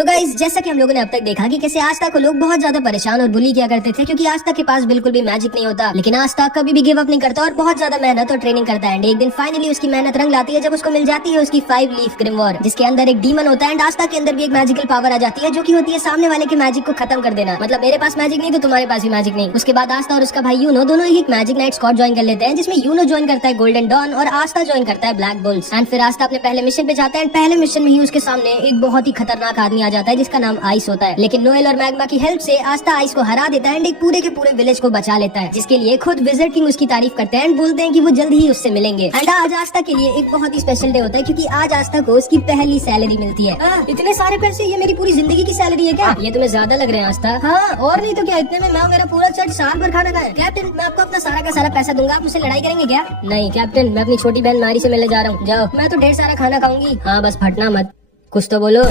तो गाइस, जैसा कि हम लोगों ने अब तक देखा कि कैसे आस्था को लोग बहुत ज्यादा परेशान और बुली किया करते थे, क्योंकि आस्था के पास बिल्कुल भी मैजिक नहीं होता। लेकिन आस्था कभी भी गिव अप नहीं करता और बहुत ज्यादा मेहनत और ट्रेनिंग करता है। एंड एक दिन फाइनली उसकी मेहनत रंग लाती है जब उसको मिल जाती है उसकी 5 लीफ ग्रिमवॉर, जिसके अंदर एक डीमन होता है। एंड आस्था के अंदर भी एक मैजिकल पावर आ जाती है, जो की होती है सामने वाले के मैजिक को खत्म कर देना। मतलब मेरे पास मैजिक नहीं तो तुम्हारे पास भी मैजिक नहीं। उसके बाद आस्था और उसका भाई यूनो दोनों एक मैजिक नाइट स्क्वाड ज्वाइन कर लेते हैं, जिसमें यूनो ज्वाइन करता है गोल्डन डॉन और आस्था ज्वाइन करता है ब्लैक बुल्स। एंड फिर आस्था अपने पहले मिशन पे जाता है। पहले मिशन में ही उसके सामने एक बहुत ही खतरनाक आदमी आ जाता है जिसका नाम आइस होता है। लेकिन नोएल और मैग्मा की हेल्प से आस्था आइस को हरा देता है एंड एक पूरे के पूरे विलेज को बचा लेता है, जिसके लिए खुद विज़र्ड किंग उसकी तारीफ करते हैं एंड बोलते हैं कि वो जल्द ही उससे मिलेंगे। एंड आज आस्था के लिए एक बहुत ही स्पेशल डे होता है, क्योंकि आज आस्था को उसकी पहली सैलरी मिलती है। इतने सारे पैसे, ये मेरी पूरी जिंदगी की सैलरी है क्या? ये तुम्हें ज्यादा लग रहे हैं आस्था? हाँ, और नहीं तो क्या, इतने में मैं मेरा पूरा चर्च साल भर खाना खाए। कैप्टन, मैं आपको अपना सारा का सारा पैसा दूंगा, आप मुझसे लड़ाई करेंगे क्या? नहीं कैप्टन, मैं अपनी छोटी बहन मारी से मिलने जा रहा हूँ। जाओ, मैं तो ढेर सारा खाना खाऊंगी। हाँ बस फटना मत, कुछ तो बोलो।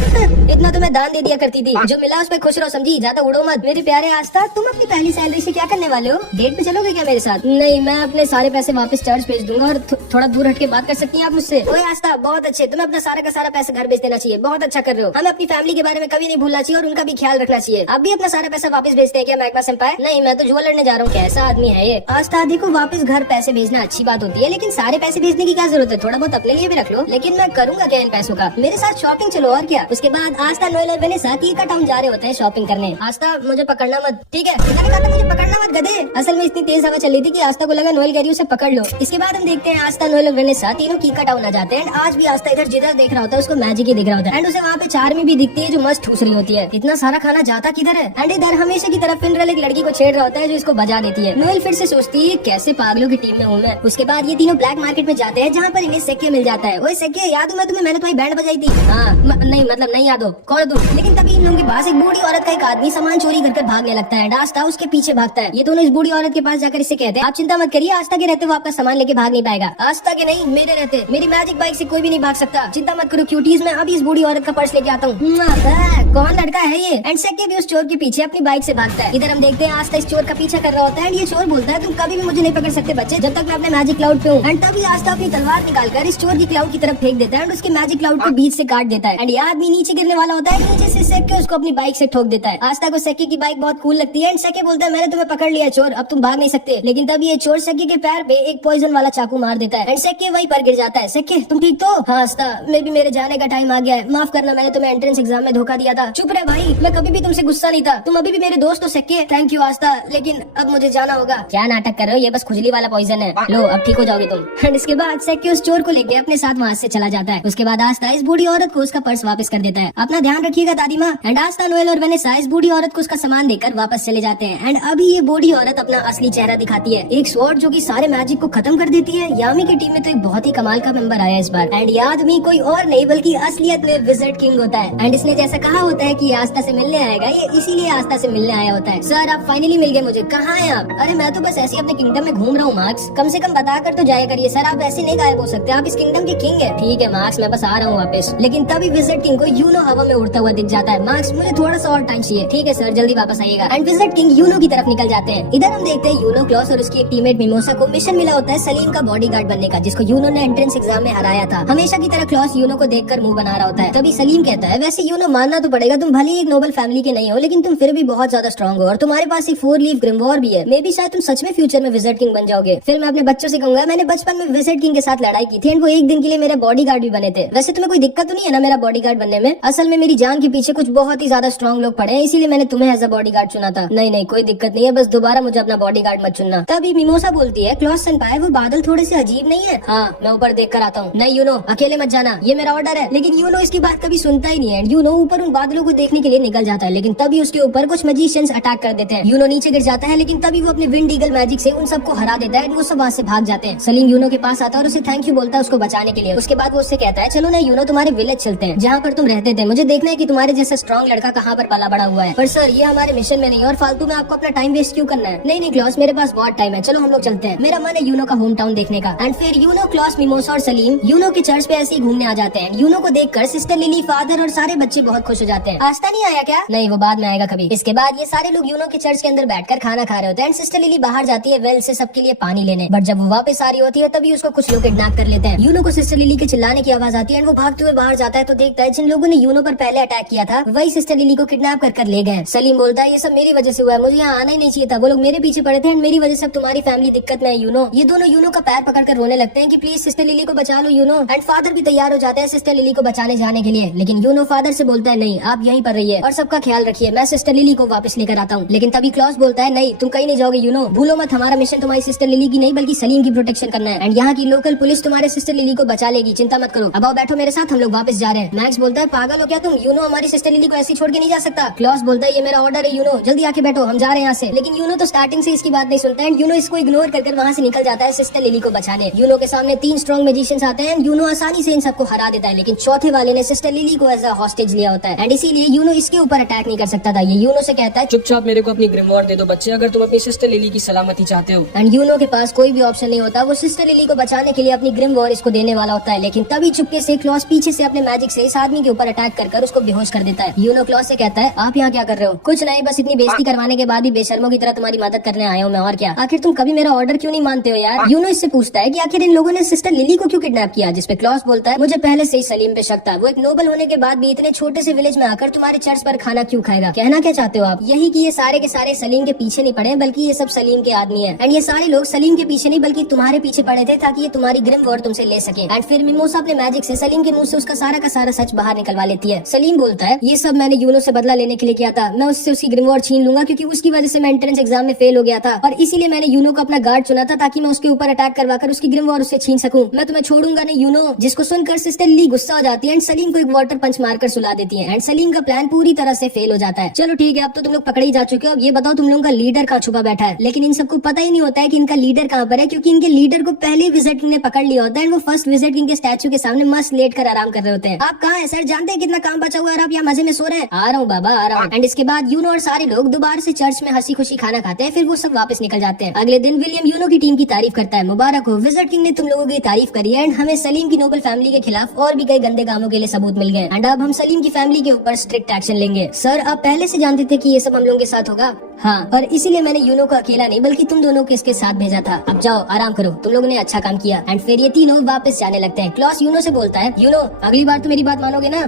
इतना तो मैं दान दे दिया करती थी, जो मिला उस पर खुश रहो, समझी? ज्यादा उड़ो मत। मेरे प्यारे आस्था, तुम अपनी पहली सैलरी से क्या करने वाले हो? डेट पे चलोगे क्या मेरे साथ? नहीं, मैं अपने सारे पैसे वापस चर्च भेज दूंगा और थोड़ा दूर हट के बात कर सकती हैं आप मुझसे। ओए आस्था, बहुत अच्छे, तुम्हें अपना सारा का सारा पैसा घर भेज देना चाहिए, बहुत अच्छा कर रहे हो। हमें अपनी फैमिली के बारे में कभी नहीं भूलना चाहिए और उनका भी ख्याल रखना चाहिए। आप भी अपना सारा पैसा वापस भेजते हैं क्या मैग्मा सेंपाई? नहीं, मैं तो जुआ लड़ने जा रहा हूँ। कैसा आदमी है ये? आस्था देखो, वापस घर पैसे भेजना अच्छी बात होती है, लेकिन सारे पैसे भेजने की क्या जरूरत है? थोड़ा बहुत अपने लिए भी रख लो। लेकिन मैं करूंगा क्या इन पैसों का? मेरे साथ शॉपिंग चलो और क्या। उसके बाद आस्था, नोएल और वेनेसा कीका टाउन जा रहे होते हैं शॉपिंग करने। आस्था, मुझे पकड़ना मत, ठीक है? मैंने कहा था मुझे पकड़ना मत गधे। असल में इतनी तेज हवा चल रही थी कि आस्था को लगा नोएल कह रही उसे पकड़ लो। इसके बाद हम देखते हैं आस्था, नोएल और वेनेसा तीनों कीका टाउन आ जाते हैं। आज भी आस्था इधर जिधर देख रहा होता है उसको मैजिक ही दिख रहा होता है। एंड उसे वहाँ पे चार्मी भी दिखती है जो मस्त ठूस रही होती है। इतना सारा खाना जाता किधर है? एंड इधर हमेशा की तरफ फिनरल एक लड़की को छेड़ रहा होता है जो इसको बजा देती है। नोएल फिर से सोचती है कैसे पागलों की टीम में हूँ मैं। उसके बाद ये तीनों ब्लैक मार्केट में जाते हैं जहाँ पर इन्हें सिक्के मिल जाता है। वो सिक्के याद हो मैं तुम्हें, मैंने तुम्हारी बैंड बजाई थी। हाँ नहीं, मतलब नहीं याद हो, कौन तुम? लेकिन तभी इन लोगों के पास एक बूढ़ी औरत का एक आदमी सामान चोरी कर भागने लगता है। आस्था उसके पीछे भागता है। ये दोनों इस बूढ़ी औरत के पास जाकर इससे कहते हैं आप चिंता मत करिए, आस्था के रहते वो आपका सामान लेके भाग नहीं पाएगा। आस्था के नहीं, मेरे रहते मेरी मैजिक बाइक से कोई भी नहीं भाग सकता। चिंता मत करो क्यूटीज, मैं अभी इस बूढ़ी औरत का पर्स लेके आता हूँ। कौन लड़का है ये? एंड सेक्के भी उस चोर के पीछे अपनी बाइक से भागता है। इधर हम देखते हैं आस्था इस चोर का पीछा कर रहा होता है। ये चोर बोलता है तुम कभी भी मुझे नहीं पकड़ सकते बच्चे, जब तक मैं अपने मैजिक क्लाउड पे हूँ। एंड तभी आस्था अपनी तलवार निकालकर इस चोर की क्लाउड की तरफ फेंक देता है और उसके मैजिक क्लाउड को बीच से काट देता है। एंड ये आदमी नीचे गिरने वाला होता है, नीचे से सेक्के उसको अपनी बाइक से ठोक देता है। आस्था को सेक्के की बाइक बहुत कूल लगती है एंड सेक्के बोलता है मैंने तुम्हें पकड़ लिया चोर, अब तुम भाग नहीं सकते। लेकिन तब ये चोर सेक्के के पैर पे एक पॉइजन वाला चाकू मार देता है एंड सेक्के वहीं पर गिर जाता है। सेक्के तुम ठीक तो? हाँ आस्था, मैं भी, मेरे जाने का टाइम आ गया है, माफ करना, मैंने तुम्हें एंट्रेंस एग्जाम में धोखा दिया था। चुप रहे भाई, मैं कभी भी तुमसे गुस्सा नहीं था, तुम अभी भी मेरे दोस्त हो सेक्के। थैंक यू आस्था, लेकिन अब मुझे जाना होगा। क्या नाटक कर रहे हो, ये बस खुजली वाला पॉइजन है, लो अब ठीक हो जाओगे तुम। एंड इसके बाद सेक्के उस चोर को लेके अपने साथ वहाँ से चला जाता है। उसके बाद आस्था इस बूढ़ी औरत को उसका पर्स वापस कर देता है। अपना ध्यान रखिएगा दादी माँ। एंड आस्था, नोएल और वेनेसा इस बूढ़ी औरत को उसका सामान देकर वापस चले जाते हैं। एंड अभी ये बूढ़ी औरत अपना असली चेहरा दिखाती है, एक स्वॉर्ड जो कि सारे मैजिक को खत्म कर देती है। यामी की टीम में तो एक बहुत ही कमाल का मेंबर आया इस बार। एंड ये आदमी कोई और नहीं बल्कि असलियत में विज़र्ड किंग होता है। एंड इसने जैसा कहा होता है कि आस्था से मिलने आएगा, ये इसीलिए आस्था से मिलने आया होता है। सर आप फाइनली मिल गए मुझे, कहाँ हैं आप? अरे मैं तो बस ऐसे ही अपने किंगडम में घूम रहा हूँ मार्क्स, कम से कम बता कर तो जाया करिए सर, आप ऐसे नहीं गायब हो सकते, आप इस किंगडम के किंग है। ठीक है मार्क्स, मैं बस आ रहा हूँ वापस। लेकिन तभी विज़र्ड किंग को यूनो हवा में उड़ता हुआ दिख जाता है। मार्क्स मुझे थोड़ा सा और टाइम चाहिए। ठीक है सर, जल्दी वापस आइएगा। एंड विज़र्ड किंग यूनो की तरफ निकल जाते हैं। इधर हम देखते हैं यूनो, क्लॉस और उसकी एक टीममेट मिमोसा को मिशन मिला होता है सलीम का बॉडीगार्ड बनने का, जिसको यूनो ने एंट्रेंस एग्जाम में हराया था। हमेशा की तरह क्लॉस यूनो को देखकर मुंह बना रहा होता है। तभी सलीम कहता है वैसे यूनो मानना तो पड़ेगा, तुम भले ही एक नोबल फैमिली के नहीं हो, लेकिन तुम फिर भी बहुत ज्यादा स्ट्रांग हो और तुम्हारे पास एक 4 लीफ ग्रिमवॉर भी है। मे भी शायद तुम सच में फ्यूचर में विज़र्ड किंग बन जाओगे। फिर मैं अपने बच्चों से कहूंगा मैंने बचपन में विज़र्ड किंग के साथ लड़ाई की थी एंड वो एक दिन के लिए मेरे बॉडीगार्ड भी बने थे। वैसे तुम्हें कोई दिक्कत तो नहीं है ना मेरा बॉडीगार्ड बनने में? असल में मेरी जान के पीछे कुछ बहुत ही ज्यादा स्ट्रॉन्ग लोग पड़े हैं, इसीलिए मैंने तुम्हें एज अ बॉडीगार्ड चुना था। नहीं कोई दिक्कत नहीं है, बस दोबारा मुझे अपना बॉडीगार्ड मत चुनना। तभी मिमोसा बोलती है क्लॉस सेंपाई वो बादल थोड़े से अजीब नहीं है? हाँ मैं ऊपर देख कर आता हूँ। नहीं यूनो अकेले मत जाना, ये मेरा ऑर्डर है। लेकिन यूनो इसकी बात कभी सुनता ही नहीं है। यूनो ऊपर उन बादलों को देखने के लिए निकल जाता है, लेकिन तभी उसके ऊपर कुछ मैजिशियंस अटैक कर देते हैं। यूनो नीचे गिर जाता है, लेकिन तभी वो अपने विंड ईगल मैजिक से उन सबको हरा देता है। वो सब वहाँ से भाग जाते हैं। सलीम यूनो के पास आता है और उसे थैंक यू बोलता है उसको बचाने के लिए। उसके बाद वो उससे कहता है चलो ना यूनो तुम्हारे विलेज चलते हैं जहाँ पर तुम रहते थे, मुझे देखना है कि तुम्हारे जैसा स्ट्रॉन्ग लड़का कहाँ पर पला बड़ा हुआ है। पर सर ये हमारे मिशन में नहीं और फालतू में आपको अपना टाइम वेस्ट क्यों करना है? नहीं क्लॉस मेरे पास बहुत टाइम है, चलो हम लोग चलते हैं, मेरा मन है यूनो का होम टाउन देखने का। एंड फिर यूनो, क्लॉस, मिमोसा और सलीम यूनो के चर्च पे ऐसे ही घूमने आ जाते हैं। यूनो को देखकर सिस्टर लिली, फादर और सारे बच्चे बहुत खुश हो जाते हैं। आस्था नहीं आया क्या? नहीं वो बाद में आएगा कभी। इसके बाद ये सारे लोग यूनो के चर्च के अंदर बैठकर खाना खा रहे होते हैं। सिस्टर लिली बाहर जाती है वेल से सबके लिए पानी लेने, बट जब वो वापस आ रही होती है तभी उसको कुछ लोग किडनैप कर लेते हैं। यूनो को सिस्टर लिली के चिल्लाने की आवाज आती है एंड वो भागते हुए बाहर जाता है तो देखता है जिन लोगों ने यूनो पर पहले अटैक किया था वही सिस्टर लिली को किडनैप कर ले गए। सलीम बोलता है ये सब मेरी वजह से हुआ है, मुझे यहाँ आना ही नहीं चाहिए था, वो लोग मेरे पीछे पड़े थे एंड मेरी वजह से अब तुम्हारी फैमिली दिक्कत में है यूनो। ये दोनों यूनो का पैर पकड़कर रोने लगते हैं कि प्लीज सिस्टर लिली को बचा लो यूनो। एंड फादर भी तैयार हो जाते हैं सिस्टर लिली को बचाने जाने के लिए, लेकिन यूनो फादर से बोलता है नहीं आप यहीं पर रहिए और सबका ख्याल रखिए, मैं सिस्टर लिली को वापस लेकर आता हूँ। लेकिन तभी क्लॉस बोलता है नहीं तुम कहीं नहीं जाओगे यूनो, भूलो मत हमारा मिशन तुम्हारी सिस्टर लिली की नहीं बल्कि सलीम की प्रोटेक्शन करना है एंड यहाँ की लोकल पुलिस तुम्हारे सिस्टर लिली को बचा लेगी, चिंता मत करो। अब आओ बैठो मेरे साथ, हम लोग वापस जा रहे हैं। मैक्स बोलता है पागल हो क्या तुम, यूनो हमारी सिस्टर लिली को ऐसी छोड़ के नहीं जा सकता। क्लॉस बोलता है ये मेरा ऑर्डर है यूनो, जल्दी आके बैठो हम जा रहे हैं यहाँ से। लेकिन यूनो तो स्टार्टिंग से इसकी बात नहीं सुनता है, यूनो इसको इग्नोर कर वहाँ से निकल जाता है सिस्टर लिली को बचाने। यूनो के सामने 3 स्ट्रॉन्ग मैजिशियंस आते हैं, यूनो आसानी से इन सबको हरा देता है, लेकिन चौथे वाले ने सिस्टर लिली को एज अ हॉस्टेज लिया होता है एंड इसीलिए यूनो इसके ऊपर अटैक नहीं कर सकता था। ये यूनो से कहता है चुपचाप मेरे को अपनी ग्रिमवॉर दे दो बच्चे, अगर तुम अपनी सिस्टर लिली की सलामती चाहते हो। एंड यूनो के पास कोई भी ऑप्शन नहीं होता, वो सिस्टर लिली को बचाने के लिए अपनी ग्रिम वॉर इसको देने वाला होता है, लेकिन तभी चुपके से क्लॉस पीछे से अपने मैजिक से इस आदमी के ऊपर अटैक कर उसको बेहोश कर देता है। यूनो क्लॉस से कहता है आप यहाँ क्या कर रहे हो? कुछ नहीं, बस इतनी बेइज्जती करवाने के बाद भी बेशर्मों की तरह तुम्हारी मदद करने आया हूँ मैं, और क्या। आखिर तुम कभी मेरा ऑर्डर क्यों नहीं मानते हो यार? यूनो इससे पूछता है कि आखिर इन लोगों ने सिस्टर लिली को क्यों किडनैप किया, जिसपे क्लॉस बोलता है मुझे पहले से ही सलीम पे शक था, वो एक नोबल होने के बाद भी इतने छोटे से विलेज में आकर तुम्हारे चर्च पर खाना क्यों खाएगा। कहना क्या चाहते हो आप? यही कि ये सारे के सारे सलीम के पीछे नहीं पड़े बल्कि ये सब सलीम के आदमी है एंड ये सारे लोग सलीम के पीछे नहीं बल्कि तुम्हारे पीछे पड़े थे ताकि ये तुम्हारी ग्रिम वॉर तुमसे ले सके। एंड फिर मिमोसा अपने मैजिक से सलीम के मुंह से उसका सारा सच बाहर निकलवा लेती है। सलीम बोलता है ये सब मैंने यूनो से बदला लेने के लिए किया था, मैं उससे उसकी ग्रिम वॉर छीन लूंगा क्योंकि उसकी वजह से मैं एंट्रेंस एग्जाम में फेल हो गया था और इसीलिए मैंने यूनो को अपना गार्ड चुना था ताकि मैं उसके ऊपर अटैक करवाकर उसकी ग्रिम वॉर उससे छीन सकूं। मैं तुम्हें छोड़ूंगा नहीं यूनो। जिसको सुनकर सिस्टर लिली गुस्सा हो जाती है एंड सलीम को एक वाटर पंच मारकर सुला देती है एंड सलीम का प्लान पूरी तरह से फेल हो जाता है। चलो ठीक है, अब तो तुम लोग पकड़े ही जा चुके हो, अब ये बताओ तुम लोगों का लीडर कहाँ छुपा बैठा है। लेकिन इन सबको पता ही नहीं होता है कि इनका लीडर कहाँ पर है, क्योंकि इनके लीडर को पहले विजिट किंग ने पकड़ लिया होता है एंड वो फर्स्ट विजिट किंग के स्टैचू के सामने मस्त लेट कर आराम कर रहे होते हैं। आप कहाँ है सर? जानते हैं कितना काम बचा हुआ है और आप यहाँ मजे में सो रहे हैं? आ रहा हूँ बाबा आ रहा हूँ। एंड इसके बाद यूनो और सारे लोग दोबारा से चर्च में हंसी खुशी खाना खाते हैं, फिर वो सब वापस निकल जाते हैं। अगले दिन विलियम यूनो की टीम की तारीफ करता है, मुबारक हो विजिट किंग ने तुम लोगों की तारीफ करी है एंड हमें सलीम की नोबल फैमिली के खिलाफ और भी कई गंदे कामों के लिए सबूत मिल गए एंड अब हम सलीम की फैमिली के ऊपर स्ट्रिक्ट एक्शन लेंगे। सर आप पहले से जानते थे कि ये सब हम लोगों के साथ होगा? हाँ, और इसीलिए मैंने यूनो को अकेला नहीं बल्कि तुम दोनों को इसके साथ भेजा था। अब जाओ आराम करो, तुम लोगों ने अच्छा काम किया। एंड फिर ये तीनों वापस जाने लगते हैं। क्लॉस यूनो से बोलता है यूनो अगली बार तो मेरी बात मानोगे ना?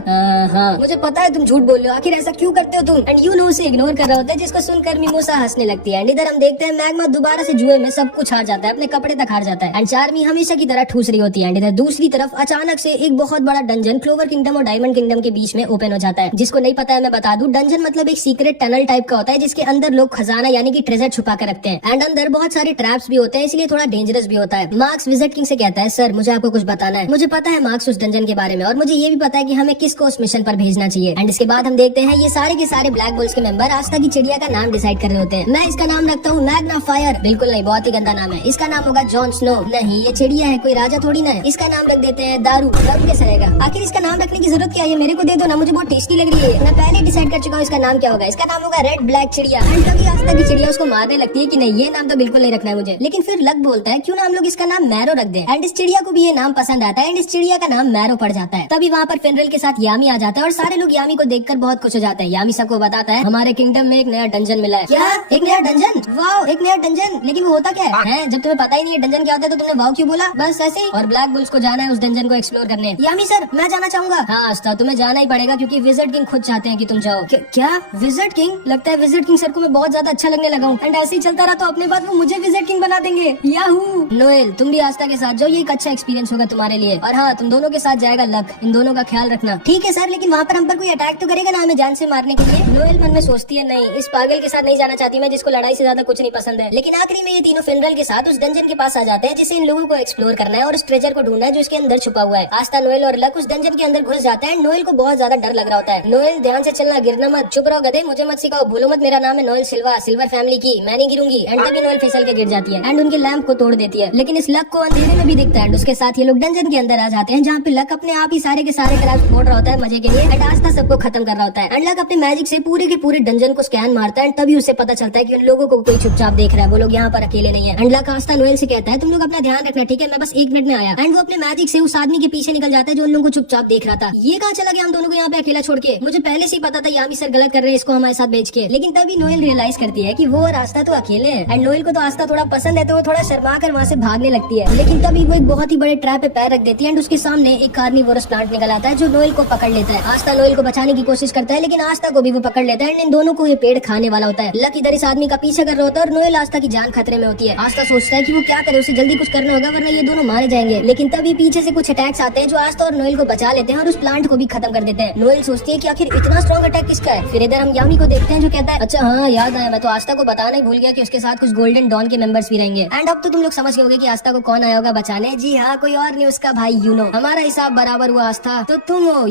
हाँ, मुझे पता है तुम झूठ बोल रहे हो, आखिर ऐसा क्यों करते हो तुम? एंड यूनो उसे इग्नोर कर रहा होता है, जिसको सुनकर मिमोसा हंसने लगती है। एंड इधर हम देखते हैं मैग्मा दोबारा से जुए में सब कुछ हार जाता है, अपने कपड़े तक हार जाता है एंड चार्मी हमेशा की तरह ठूस रही होती है। एंड इधर दूसरी तरफ अचानक से एक बहुत बड़ा डंजन क्लोवर किंगडम और डायमंड किंगडम के बीच में ओपन हो जाता है। जिसको नहीं पता है मैं बता दूं, डंजन मतलब एक सीक्रेट टनल टाइप का होता है जिसके अंदर लोग खजाना यानी कि ट्रेजर छुपा कर रखते हैं एंड अंदर बहुत सारे ट्रैप्स भी होते हैं, इसलिए थोड़ा डेंजरस भी होता है। मार्क्स विजिट किंग से कहता है सर मुझे आपको कुछ बताना है। मुझे पता है मार्क्स उस डंजन के बारे में और मुझे ये भी पता है कि हमें किसको उस मिशन पर भेजना चाहिए। एंड इसके बाद हम देखते हैं ये सारे के सारे ब्लैक बुल्स के मेंबर आस्था की चिड़िया का नाम डिसाइड कर रहे होते हैं। मैं इसका नाम रखता हूँ मैग्ना फायर। बिल्कुल नहीं, बहुत ही गंदा नाम है। इसका नाम होगा जॉन स्नो। नहीं, ये चिड़िया है, कोई राजा थोड़ी ना है। इसका नाम रख देते हैं दारू। दारू कैसे रहेगा? आखिर इसका नाम रखने की जरूरत क्या है? मेरे को दे दो ना, मुझे बहुत टेस्टी लग रही है। मैं पहले डिसाइड कर चुका हूँ इसका नाम क्या होगा। इसका नाम होगा रेड ब्लैक चिड़िया। एंड तभी आस्था की चिड़िया उसको मारने लगती है कि नहीं ये नाम तो बिल्कुल नहीं रखना है मुझे। लेकिन फिर लक बोलता है क्यों ना हम लोग इसका नाम मैरो रख दें। एंड इस चिड़िया को भी ये नाम पसंद आता है एंड इस चिड़िया का नाम मैरो पड़ जाता है। तभी वहाँ पर फिनरल के साथ यामी आ जाता है और सारे लोग यामी को देखकर बहुत खुश हो जाते हैं। यामी सबको बताता है हमारे किंगडम में एक नया डंजन मिला है। क्या? एक नया डंजन? वाओ, एक नया डंजन। लेकिन वो होता क्या है? जब तुम्हें पता ही नहीं है डंजन क्या होता है तो तुमने वाओ क्यों बोला? बस ऐसे ही। और ब्लैक बुल्स को जाना है उस डंजन को एक्सप्लोर करने। यामी सर मैं जाना चाहूंगा। हाँ आस्था, तुम्हें जाना ही पड़ेगा क्योंकि विजिट किंग खुद चाहते हैं कि तुम जाओ। क्या विजिट किंग? लगता है विजिट किंग सर को मैं बहुत ज्यादा अच्छा लगने लगा हूँ एंड ऐसे ही चलता रहा तो अपने बाद वो मुझे विजिट किंग बना देंगे। याहू। नोएल तुम भी आस्था के साथ जाओ, ये एक अच्छा एक्सपीरियंस होगा तुम्हारे लिए। और हाँ, तुम दोनों के साथ जाएगा लक, इन दोनों का ख्याल रखना। ठीक है सर, लेकिन वहाँ पर हम पर कोई अटैक तो करेगा ना हमें जान से मारने के लिए? नोएल मन में सोचती है नहीं, इस पागल के साथ नहीं जाना चाहती मैं जिसको लड़ाई से ज्यादा कुछ नहीं पसंद है। लेकिन आखिरी में ये तीनों फिनरल के साथ उस डंजन के पास आ जाते हैं जिसे इन लोगों को एक्सप्लोर करना है और उस ट्रेजर को ढूंढना है जो इसके अंदर छुपा हुआ है। आस्था, नोएल और लक उस डंजन के अंदर घुस जाता है। नोएल को बहुत ज्यादा डर लग रहा होता है। नोएल ध्यान से चलना, गिरना मत, चुप रहो गधे, मुझे मत सिखाओ, भूलो मत मेरा नाम है नोएल सिल्वा, सिल्वर फैमिली की, मैं नहीं गिरूंगी। एंड तभी नोएल फिसल के गिर जाती है एंड उनके लैंप को तोड़ देती है। लेकिन इस लक को अंधेरे में भी दिखता है एंड उसके साथ ये लोग डंजन के अंदर आ जाते हैं जहाँ पे लक अपने आप ही सारे के सारे क्रैप्स फोड़ रहा होता है मजे के लिए एंड आस्था सबको खत्म कर रहा होता है। एंड लक अपने मैजिक से पूरे के पूरे डंजन को स्कैन मारता है एंड तभी उसे पता चलता है कि उन लोगों को कोई चुपचाप देख रहा है, वो लोग यहाँ पर अकेले नहीं है। एंड लक आस्था नोएल से कहता है तुम लोग अपना ध्यान रखना, ठीक है, मैं बस 1 मिनट में आया। एंड वो अपने मैजिक से उस आदमी के पीछे निकल जाता है जो उन लोगों को चुपचाप देख रहा था। ये कहाँ चला गया हम दोनों को यहाँ पे अकेला छोड़ के? मुझे पहले से ही पता था यामी सर गलत कर रहे हैं इसको हमारे साथ भेज के। लेकिन तभी नोएल रियलाइज करती है कि वो और आस्था तो अकेले हैं एंड नोएल को तो आस्था थोड़ा पसंद है, तो वो थोड़ा शर्मा कर वहाँ से भागने लगती है। लेकिन तभी वो एक बहुत ही बड़े ट्रैप पे पैर रख देती है एंड उसके सामने एक कार्निवोरस प्लांट निकल आता है जो नोएल को पकड़ लेता है। आस्था नोएल को बचाने की कोशिश करता है लेकिन आस्था को भी वो पकड़ लेता है एंड इन दोनों को ये पेड़ खाने वाला होता है। लक इधर इस आदमी का पीछा कर रहा होता है और नोएल आस्था की जान खतरे में होती है। आस्था सोचता है कि वो क्या करे, उसे जल्दी कुछ करना होगा वरना ये दोनों मारे जाएंगे। लेकिन तभी पीछे से कुछ अटैक्स आते हैं जो आस्था और नोएल को बचा लेते हैं और उस प्लांट को भी खत्म कर देते हैं। नोएल सोचती है कि आखिर इतना स्ट्रॉन्ग अटैक किसका है। फिर इधर हम यामी को देखते हैं जो कहता है अच्छा हाँ याद आया, मैं तो आस्था को बताना ही भूल गया कि उसके साथ कुछ गोल्डन डॉन के मेंबर्स भी रहेंगे। एंड अब तो तुम लोग समझ गए होगे कि आस्था को कौन आया होगा बचाने। जी हाँ, कोई और नहीं उसका भाई यूनो। हमारा हिसाब बराबर हुआ आस्था, तो तुम हो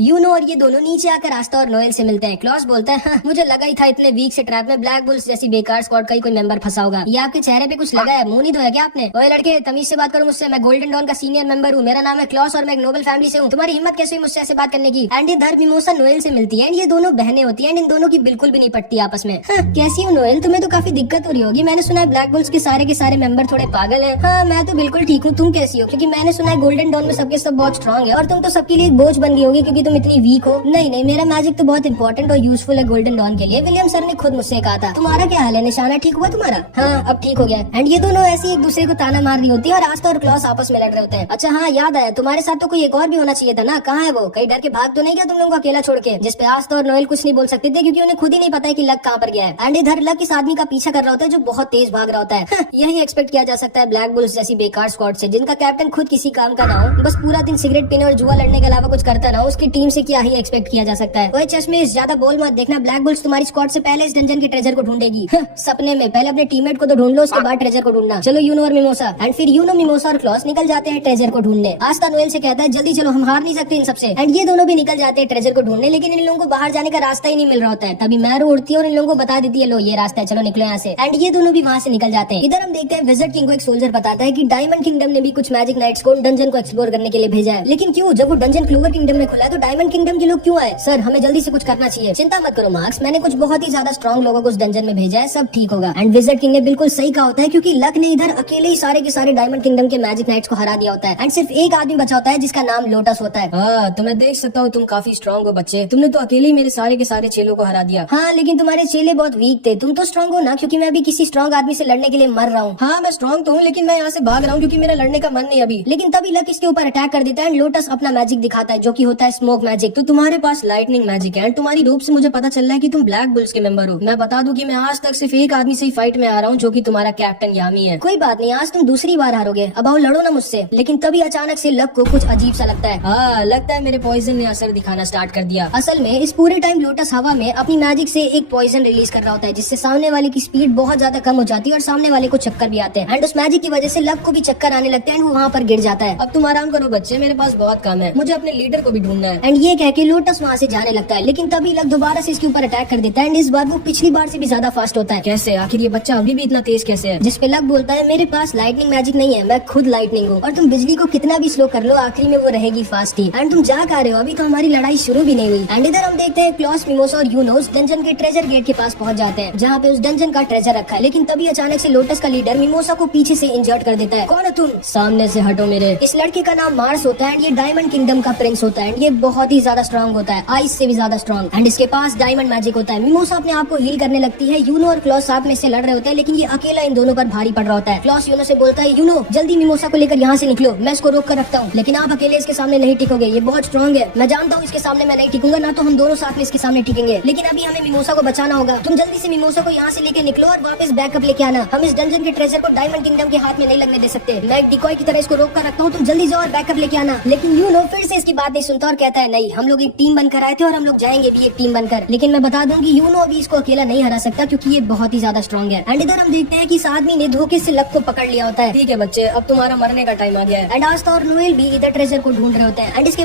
यूनो और ये दोनों नीचे आकर आस्था और नोएल से मिलते हैं। क्लॉस बोलता है हाँ, मुझे लगा ही था इतने वीक से ट्रैप में ब्लैक बुल्स जैसी बेकार स्क्वाड का ही कोई मेंबर फंसा होगा। ये आपके चेहरे पे कुछ लगा है, मुंह नहीं धोया क्या आपने? ओए लड़के तमीज से बात करो मुझसे, मैं गोल्डन डॉन का सीनियर मेंबर हूँ, मेरा नाम है क्लॉस और मैं एक नोबल फैमिली से हूँ। तुम्हारी हिम्मत कैसे हुई मुझसे ऐसे बात करने की? एंड इधर मिमोसा नोएल से मिलती है एंड ये दोनों बहनें होती है एंड इन दोनों की बिल्कुल भी नहीं पटती आपस में। हाँ, कैसी हो नोएल, तुम्हें तो काफी दिक्कत हो रही होगी। मैंने सुना है ब्लैक बुल्स के सारे मेंबर थोड़े पागल हैं। हाँ मैं तो बिल्कुल ठीक हूँ, तुम कैसी हो? क्योंकि मैंने सुना है गोल्डन डॉन में सबके सब बहुत स्ट्रॉन्ग है और तुम तो सबके लिए एक बोझ बन गई होगी क्योंकि तुम इतनी वीक हो। नहीं, मेरा मैजिक तो बहुत इंपॉर्टेंट और यूजफुल है गोल्डन डॉन के लिए। विलियम सर ने खुद मुझसे कहा था। तुम्हारा क्या हाल है? निशाना ठीक हुआ तुम्हारा? हाँ अब ठीक हो गया। एंड ये दोनों ऐसे एक दूसरे को ताना मार रही होती है और आस्था और क्लॉस आपस में लड़ रहे होते हैं। अच्छा हाँ याद आया, तुम्हारे साथ तो कोई एक और भी होना चाहिए था ना, कहाँ है वो? कहीं डर के भाग तो नहीं गया तुम लोगों को अकेला छोड़ के? जिसपे आस्था और नोएल कुछ नहीं बोल सकते थे क्योंकि उन्हें खुद ही नहीं पता है कि लक कहाँ पर गया है। एंड इधर लक इस आदमी का पीछा कर रहा होता है जो बहुत तेज भाग रहा होता है। यही एक्सपेक्ट किया जा सकता है ब्लैक बुल्स जैसी बेकार स्क्वाड से जिनका कैप्टन खुद किसी काम का ना हो, बस पूरा दिन सिगरेट पीने और जुआ लड़ने के अलावा कुछ करता ना हो। उसकी टीम से क्या ही एक्सपेक्ट किया जा सकता है। ओए चश्मे ज्यादा बोल मत, देखना ब्लैक बुल्स तुम्हारी स्क्वाड से पहले इस डंजन के ट्रेजर को ढूंढेगी। सपने में पहले अपने टीममेट को तो ढूंढ लो, उसके बाद ट्रेजर को ढूंढना। चलो यूनो और मिमोसा। एंड फिर यूनो मिमोसा और क्लॉस निकल जाते हैं ट्रेजर को ढूंढने। आस्था नोएल से कहता है जल्दी चलो, हम हार नहीं सकते इन सबसे। एंड ये दोनों भी निकल जाते हैं ट्रेजर को ढूंढने लेकिन इन लोगों को बाहर जाने का रास्ता ही नहीं मिल रहा होता है। तभी मैरो उड़ती है और इन लोगों को बता देती है लो ये रास्ता है, चलो निकलो यहाँ से। एंड ये दोनों भी वहाँ से निकल जाते हैं। इधर हम देखते हैं विज़र्ड किंग को एक सोल्जर बताता है कि डायमंड किंगडम ने भी कुछ मैजिक नाइट्स को डंजन को एक्सप्लोर करने के लिए भेजा है। लेकिन क्यों? जब वो डंजन क्लोवर किंगडम में खुला है तो डायमंड किंगडम के लोग क्यों आए? सर हमें जल्दी से कुछ करना चाहिए। चिंता मत करो मार्क्स, मैंने कुछ बहुत ही ज्यादा स्ट्रॉन्ग लोगों को उस डंजन में भेजा है, सब ठीक होगा। एंड विज़र्ड किंग ने बिल्कुल सही कहा होता है क्योंकि लक ने इधर अकेले ही सारे के सारे डायमंड किंगडम के मैजिक नाइट्स को हरा दिया होता है। एंड सिर्फ एक आदमी बचा होता है जिसका नाम लोटस होता है। हाँ तो मैं देख सकता हूँ तुम काफी स्ट्रॉन्ग हो बच्चे, तुमने तो अकेले ही मेरे सारे के सारे चेलों को हरा दिया। हाँ लेकिन तुम्हारे चेले बहुत वीक थे, तुम तो स्ट्रॉन्ग हो ना, क्योंकि मैं अभी किसी स्ट्रॉन्ग आदमी से लड़ने के लिए मर रहा हूँ। हाँ मैं स्ट्रॉन्ग तो हूँ लेकिन मैं यहाँ से भाग रहा हूँ क्योंकि मेरा लड़ने का मन नहीं अभी। लेकिन तभी लक इसके ऊपर अटैक कर देता है एंड लोटस अपना मैजिक दिखाता है जो कि होता है स्मोक मैजिक। तो तुम्हारे पास लाइटनिंग मैजिक है एंड तुम्हारी रूप से मुझे पता चल रहा है कि तुम ब्लैक बुल्स के मेंबर हो। मैं बता दूं कि मैं आज तक सिर्फ एक आदमी से ही फाइट में आ रहा हूँ जो कि तुम्हारा कैप्टन यामी है। कोई बात नहीं, आज तुम दूसरी बार हारोगे, अब आओ लड़ो ना मुझसे। लेकिन तभी अचानक से लक को कुछ अजीब सा लगता है। हाँ लगता है मेरे पॉइजन ने असर दिखाना स्टार्ट कर दिया। असल में इस पूरे टाइम लोटस हवा में अपनी मैजिक से एक पॉइजन रिलीज कर रहा होता है जिससे सामने वाले की स्पीड बहुत ज्यादा कम हो जाती है और सामने वाले को चक्कर भी आते हैं। एंड उस मैजिक की वजह से लक को भी चक्कर आने लगते हैं एंड वो वहाँ पर गिर जाता है। अब तुम आराम करो बच्चे, मेरे पास बहुत काम है, मुझे अपने लीडर को भी ढूंढना है। एंड ये कह के लोटस वहाँ से जाने लगता है लेकिन तभी लक दोबारा से इसके ऊपर अटैक कर देता है एंड इस बार वो पिछली बार से भी ज्यादा फास्ट होता है। कैसे? आखिर ये बच्चा अभी भी इतना तेज कैसे है? जिसपे लक बोलता है मेरे पास लाइटनिंग मैजिक नहीं है, मैं खुद लाइटनिंग हूँ और तुम बिजली को कितना भी स्लो कर लो आखिरी में वो रहेगी फास्ट ही। एंड तुम जा कर रहे हो, अभी तो हमारी लड़ाई शुरू भी नहीं हुई। एंड इधर हम देखते हैं क्लॉस मिमोसा और यूनोस डंजन के ट्रेजर गेट के पास पहुंच जाते हैं जहाँ पे उस डंजन का ट्रेजर रखा है। लेकिन तभी अचानक से लोटस का लीडर मिमोसा को पीछे से इंजर्ट कर देता है। कौन है तुम? सामने से हटो मेरे। इस लड़के का नाम मार्स होता है एंड ये डायमंड किंगडम का प्रिंस होता है एंड ये बहुत ही ज्यादा स्ट्रॉन्ग होता है, आइस से भी ज्यादा स्ट्रॉन्ग। एंड इसके पास डायमंड मैजिक होता है। मिमोसा अपने आप को हील करने लगती है। यूनो और क्लॉस साथ में से लड़ रहे होते हैं लेकिन ये अकेला इन दोनों पर भारी पड़ रहा होता है। क्लॉस यूनो से बोलता है यूनो जल्दी मिमोसा को लेकर यहाँ से निकलो, मैं इसको रोक कर रखता हूँ। लेकिन आप अकेले इसके सामने नहीं टिकोगे, ये बहुत स्ट्रॉन्ग है। मैं जानता हूँ इसके सामने मैं नहीं टिकूंगा ना, तो हम दोनों साथ में इसके सामने टिकेंगे। लेकिन अभी हमें मिमोसा को बचाना होगा। तुम जल्दी से मिमोसा को यहाँ से लेकर निकलो और वापस बैकअप लेके आना। हम इस डंजन के ट्रेजर को डायमंड किंगडम के हाथ में नहीं लगने दे सकते। मैं एक डिकॉय की तरह इसको रोक कर रखता हूँ, तुम जल्दी जाओ और बैकअप लेके आना। लेकिन यूनो फिर से इसकी बात नहीं सुनता और कहता है नहीं, हम लोग एक टीम बनकर आए थे और हम लोग जाएंगे भी एक टीम बनकर। लेकिन मैं बता दूं कि यूनो अभी इसको अकेला नहीं हरा सकता क्योंकि ये बहुत ही ज्यादा स्ट्रॉन्ग है। एंड इधर हम देखते हैं कि इस आदमी ने धोखे से लक को पकड़ लिया होता है। ठीक है बच्चे, अब तुम्हारा मरने का टाइम आ गया है। एंड आस्था और नोएल भी इधर ट्रेजर को ढूंढ रहे होते हैं। एंड इसके